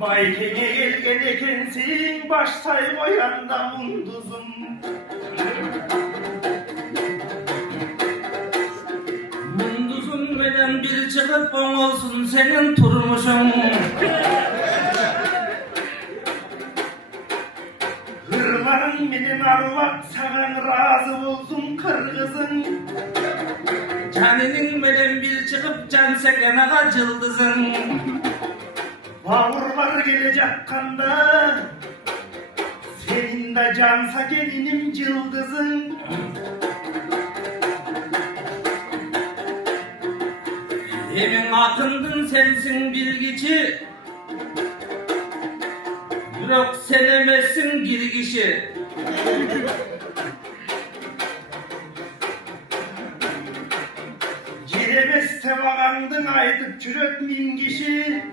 Baykenge gelgen ekensin, baştay koyanda munduzum. Munduzun menen bir çıkıp on olsun senin turmuşun. Hırların menen arvat sağan razı olsun kırgızın. Caninin menen bir çıkıp can sekenağa cıldızın. Bağırlar gelecek kanda, senin de cansa gelinim cıldızın. Emin akındın sensin bilgici, yok senemezsin girgişi. Giremez tevagandın aydık çürek mingişi.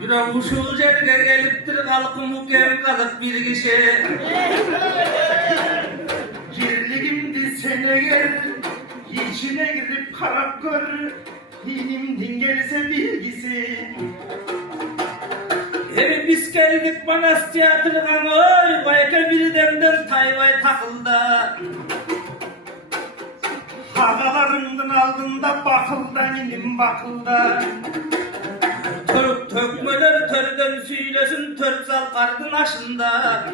Bira uşul jerge geliptir kalkım ukem kalıp bir kişi. Girligimdi sene gel, içine girip karap gör, dinimdin gelse bilgisi. Hem biz geldik Manas tiyatrıgan oy, bayka birdenden tayvay takıldı. Hagalarımdın aldığında bakıldan inim bakılda. Törük tökmeler törden söylesin tör zalkardın aşında.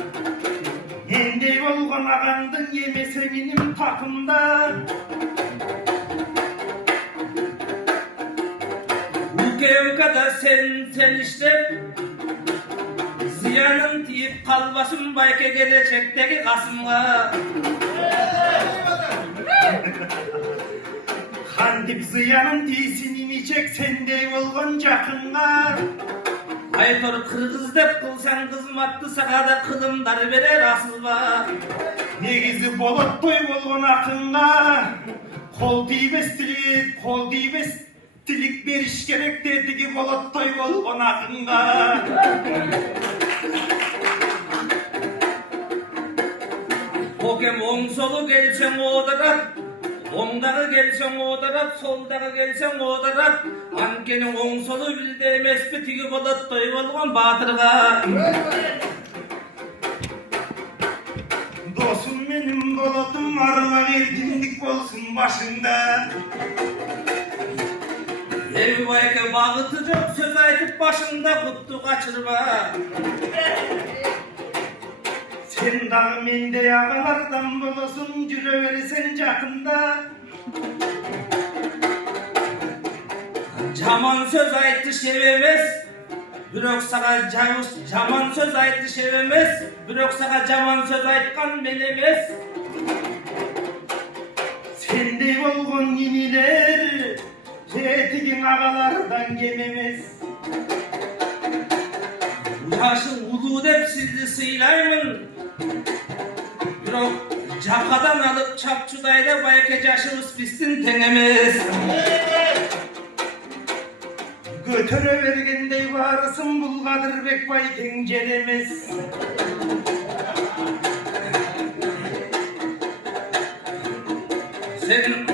Endey olgan ağandın yemese benim takımda. Ukevkada sen işlep ziyanın deyip kalbasın bayke gelecekteki kasımga. Handip ziyanın diysinin içek sendey olgan jakınga. Aytor kırgız dep kılsan kızmattı sakada kılımдар berer asılba. Negizi bolot toy bolgan akınga. Kol diybestilik beriş gerek dedigi bolot toy bolgan akınga. Okem oң solu gelsen odarat. Oңдағы келсең одырат, солдағы келсең одырат. Анкенің оң солы білді емес пе тігі болат той болған батырға. Досым менің болатым арылақ еркіндік болсын башында. Ел байке бағыты жоқ сөз айтып башында құтты қачырба. Sen дағы мендей ағалардан боласың жүре бересен жақында. Жаман сөз айтты шев емес, бирок сага жаман сөз айтты шев емес, бирок сага жаман сөз айткан мен емес. Сендей болгон инилер жетигиң агалардан кем емес. Жашың улуу деп сизди сыйлаймын. Бирок жакадан алып чапчудайда байке жашыбыз биздин тең эмес. Götüre vergendey barısın bul Kadırбек bayken жер эмес. Sen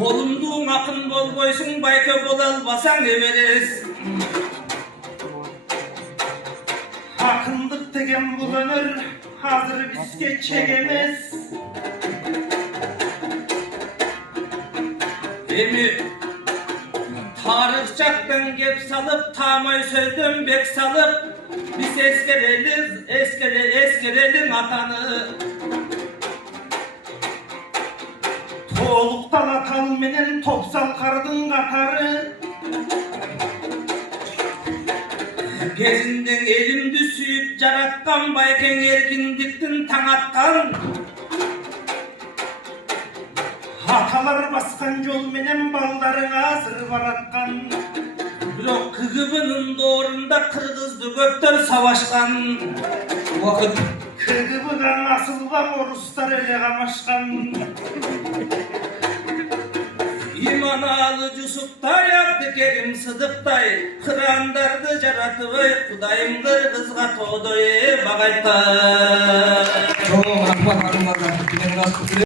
bolumduğun akın bolboysun bayke bol albasan everes. Akındık degen bulanır hazır bizge çekemez. Emi tarıkçaktan gep salıp tamay sözden bek salıp biz eskerelin atanı. Toğluktan atan menen topsal kardın katarı. Gezinden elimdi süyüp jaratkan bayken erkindiktin taң atkan. Atalar baskan yol menen ballarına azır baratkan. Bирок kıgıbının doğrunda kırgızdı göptör savaşkan. Vakit kıgıbıdan asılgan oruslar ele kamaşkan. Manalı Cusup'tay, Abdükerim Sıdık'tay, Kırandardı jaratıbay, Kudayım kızga toğdoy, Bagaytay. Çok rahmat hanımlar.